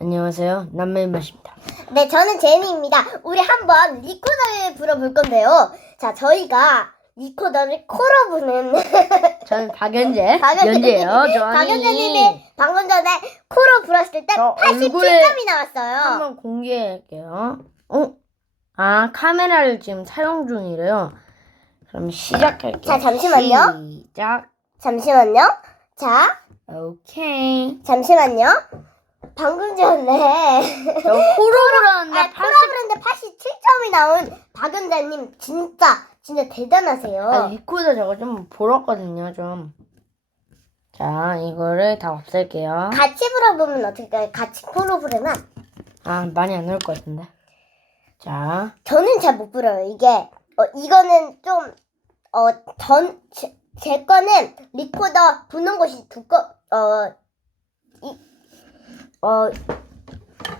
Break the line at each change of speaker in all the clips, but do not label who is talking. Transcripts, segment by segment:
안녕하세요. 남매입니다.
네, 저는 제니입니다. 우리 한번 리코더를 불어볼 건데요. 자, 저희가 리코더를 코로 부는
저는 박연재.
박연재-
연재예요. 저 아니.
박연재님이 방금 전에 코로 불었을 때
저
87점이
얼굴에
나왔어요.
한번 공개할게요. 어? 아, 카메라를 지금 사용 중이래요. 그럼 시작할게요.
자, 잠시만요.
시작.
잠시만요. 자,
오케이.
잠시만요. 방금 전에
코로
부르는데 87점이 나온 박연재님 진짜 진짜 대단하세요.
아, 리코더 저거 좀 불었거든요, 좀. 자, 이거를 다 없앨게요.
같이 불어보면 어떻게 돼요? 같이 부르면
아, 많이 안 나올 것 같은데. 자,
저는 잘 못 불어요. 이게 어, 이거는 좀 어, 전, 제, 제 거는 리코더 부는 곳이 두꺼, 어, 이, 어,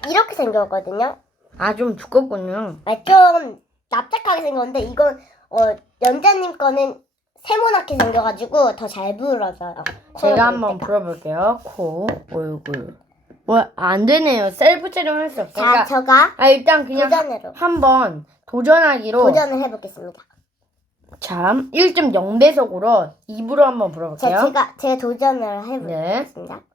이렇게 생겼거든요.
아, 좀 두껍군요.
아, 좀 납작하게 생겼는데, 이건, 어, 연자님 거는 세모나게 생겨가지고 더잘 불어져요. 코로
제가
불
한번. 불어볼게요. 코, 얼굴. 뭐, 안 되네요. 셀프 촬영 할 수
자,
없으니까.
저가
아, 일단 그냥
도전으로
한번 도전하기로.
도전을 해보겠습니다.
참, 1.0배속으로 입으로 한번
자,
불어볼게요.
제가, 제가 도전을
네.
해보겠습니다.
망했네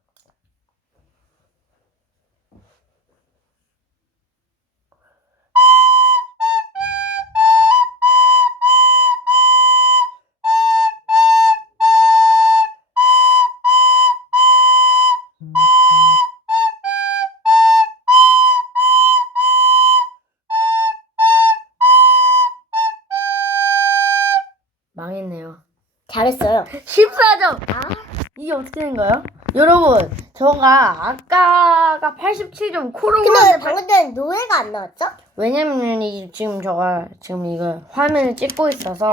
잘했어요.
14점!
아,
이게 어떻게 된 거예요? 여러분, 저가 아까가 87점 코로
근데 왜 방금 전에 노래가 안 나왔죠?
왜냐면 이 지금 저가 지금 이거 화면을 찍고 있어서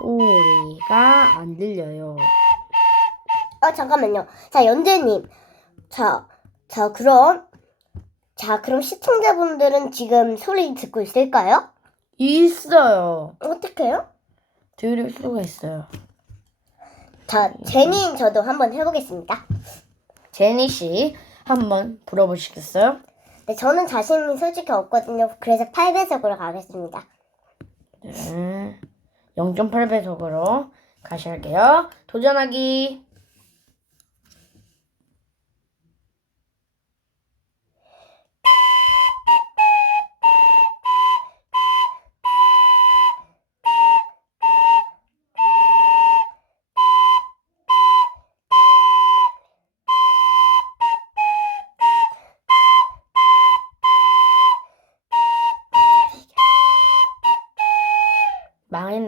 소리가 안 들려요.
어 잠깐만요. 자 연재님, 자, 자 그럼 자 그럼 시청자분들은 지금 소리 듣고 있을까요?
있어요.
어떻게요?
들을 수가 있어요.
자 제니인 저도 한번 해보겠습니다.
제니 씨 한번 불어보시겠어요?
네 저는 자신이 솔직히 없거든요. 그래서 8배속으로 가겠습니다.
네. 0.8배속으로 다시 할게요. 도전하기.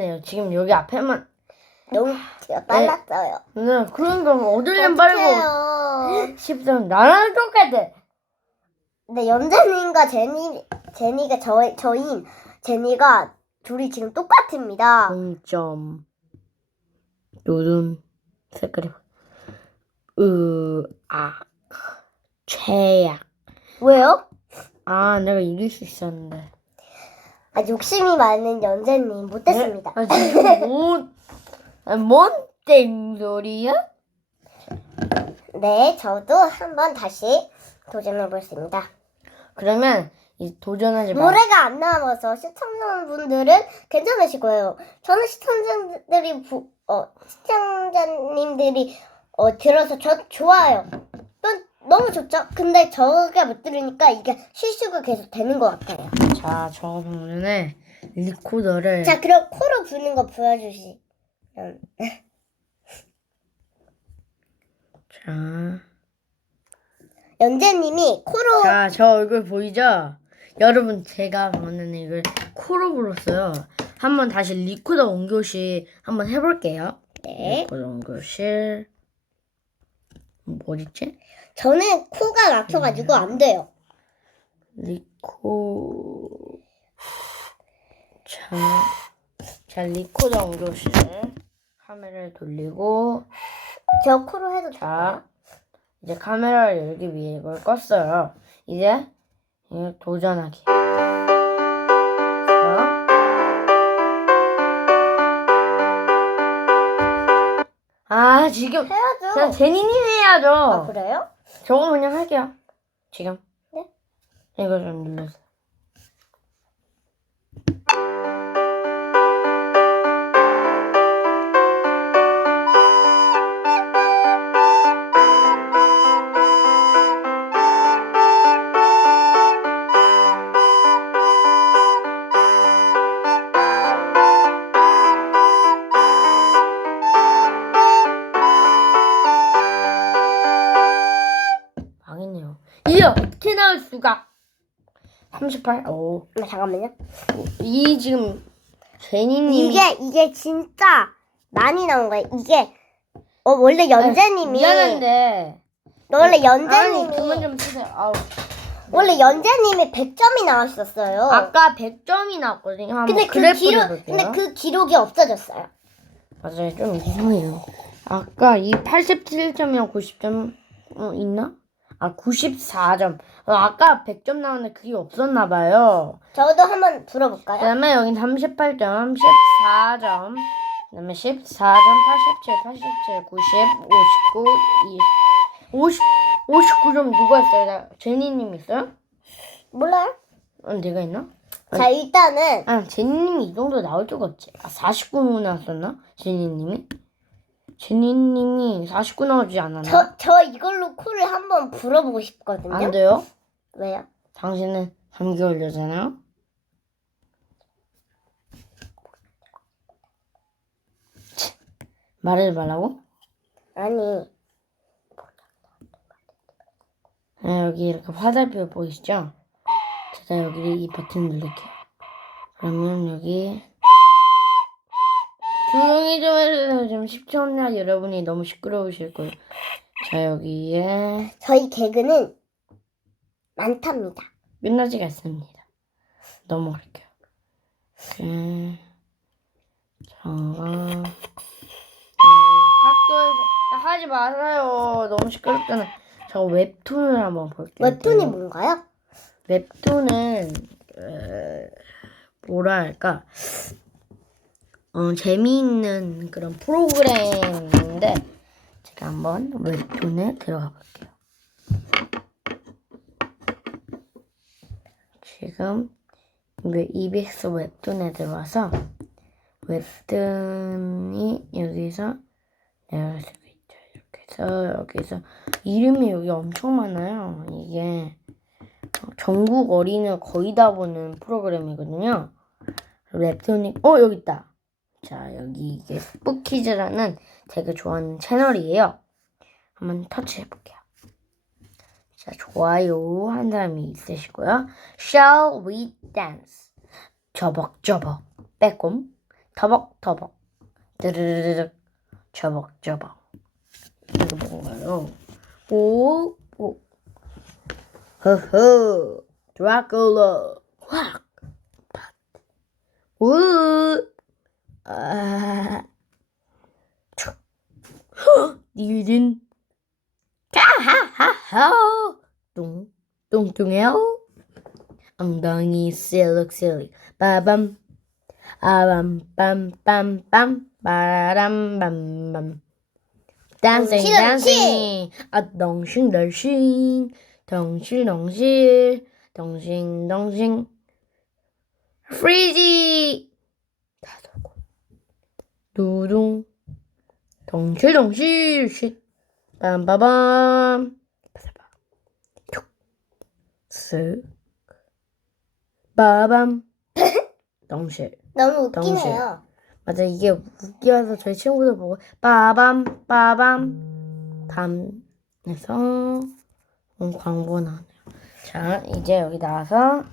망했네요. 지금 여기 앞에만.
너무 제가 빨랐어요.
네, 그러니까 얻으려면 빠르고.
어떡해요.
10점 나랑 똑같아.
네 연재님과 제니 제니가 저 저인 제니가 둘이 지금 똑같습니다.
0점. 요즘 색깔이 으아 최악.
왜요?
아 내가 이길 수 있었는데.
아 욕심이 많은 연재님 못됐습니다.
아 지금 뭔, 아, 뭔 땡소리야?
네, 저도 한번 다시 도전해 보겠습니다.
그러면 이 도전하지 마.
노래가 안 나와서 시청자분들은 괜찮으실 거예요. 저는 시청자들이 부, 어, 시청자님들이 어, 들어서 저 좋아요. 또 너무 좋죠? 근데 저가 못 들으니까 이게 실수가 계속 되는 것 같아요.
자, 저 오늘은 리코더를
자, 그럼 코로 부는 거 보여주시. 음,
자,
연재님이 코로
자, 저 얼굴 보이죠? 여러분 제가 방금 이걸 코로 불었어요. 한번 다시 리코더 온교실 한번 해볼게요.
네,
리코더 온교실 뭐였지?
저는 코가 막혀가지고 안 돼요.
리코 자, 자 리코더 온교실 카메라를 돌리고
저 코로 해도.
자 이제 카메라를 열기 위해 이걸 껐어요. 이제 이거 도전하기. 아 지금
해야죠.
그냥 제니님 해야죠.
아, 그래요?
저거 그냥 할게요. 지금.
네.
이거 좀 눌러서. 망했네요. 38. 오.
아, 잠깐만요.
이 지금 제니님
이게 이게 진짜 많이 나온 거예요. 이게 어 원래 연재님이
미안한데
원래
아니
연재님이
그만 좀 쓰세요. 아우.
원래 연재님이 100점이 나왔었어요.
아까 100점이 나왔거든요. 한번
근데 그
그래프를
기록
볼게요.
근데 그 기록이 없어졌어요.
맞아요. 좀 이상해요. 아까 이 87점이랑 90점 어, 있나? 아 94점. 어, 아까 100점 나왔는데 그게 없었나 봐요.
저도 한번 들어볼까요?
그다음에 여긴 38점, 14점, 그다음에 14점, 87, 87, 90, 59, 20, 50, 59점 누가 했어요? 나 제니님 있어요?
몰라요?
어, 내가 있나?
자 일단은
아, 제니님이 이 정도 나올 줄 없지. 아, 49 나왔었나? 제니님이? 제니님이 49 나오지 않았나?
저 저 이걸로 코를 한번 불어보고 싶거든요.
안 돼요?
왜요?
당신은 감기 걸려잖아요? 치, 말하지 말라고?
아니
아, 여기 이렇게 화살표 보이시죠? 제가 여기 이 버튼 누를게요. 그러면 여기 조용히 좀 해주세요. 지금 10초나 여러분이 너무 시끄러우실 거예요. 자 여기에
저희 개그는 많답니다.
끝나지가 않습니다. 넘어갈게요. 그 저가 학교에서 야, 하지 마세요. 너무 시끄럽잖아. 저 웹툰을 한번 볼게요.
웹툰이 뭔가요?
웹툰은 어, 뭐랄까 어, 재미있는 그런 프로그램인데 제가 한번 웹툰에 들어가 볼게요. 지금 EBS 웹툰에 들어와서 웹툰이 여기서 내려갈 수가 있죠. 이렇게 해서 여기서 이름이 여기 엄청 많아요. 이게 전국 어린이를 거의 다 보는 프로그램이거든요. 웹툰이 어 여기 있다. 자 여기 이게 스푸키즈라는 되게 좋아하는 채널이에요. 한번 터치해 볼게요. 자 좋아요 한 사람이 있으시고요. Shall we dance? 저벅저벅 빼꼼 터벅터벅 드르르르 저벅저벅 이거 뭔가요? 오 오. 허허 드라큘라 확 우. 아. 니든. 까하하하. 뚱. 뚱뚱해요. 엉덩이 실룩실룩. 빠밤. 아밤 빰빰빰. 빠라람밤밤. 댄싱 댄싱. 아 덩싱 덩싱. 덩실 덩실. 덩싱 덩싱. 프리지. 두둥. 덩실 덩실 쉿. 빰빠밤. 빠사밤. 툭. 쓱. 빠밤. 덩실.
너무. 웃기네요.
맞아 이게 웃겨서 저희 친구들 보고 빠밤 빠밤 밤에서 음, 광고 나오네요. 자 이제 여기 나와서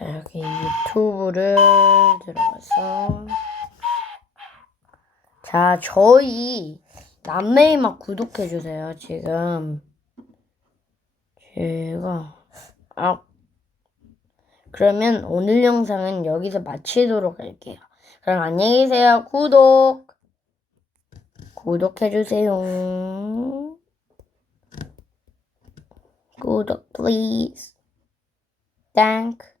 자 여기 유튜브를 들어가서 자 저희 남매이 막 구독해 주세요 지금 제가 아 그러면 오늘 영상은 여기서 마치도록 할게요. 그럼 안녕히 계세요. 구독. 구독해 주세요. 구독, please. Thank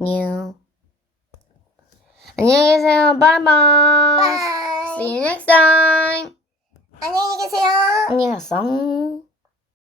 you. 안녕히 계세요. 바이바이.
바이.
See you next time.
안녕히 계세요.
안녕히 계세요.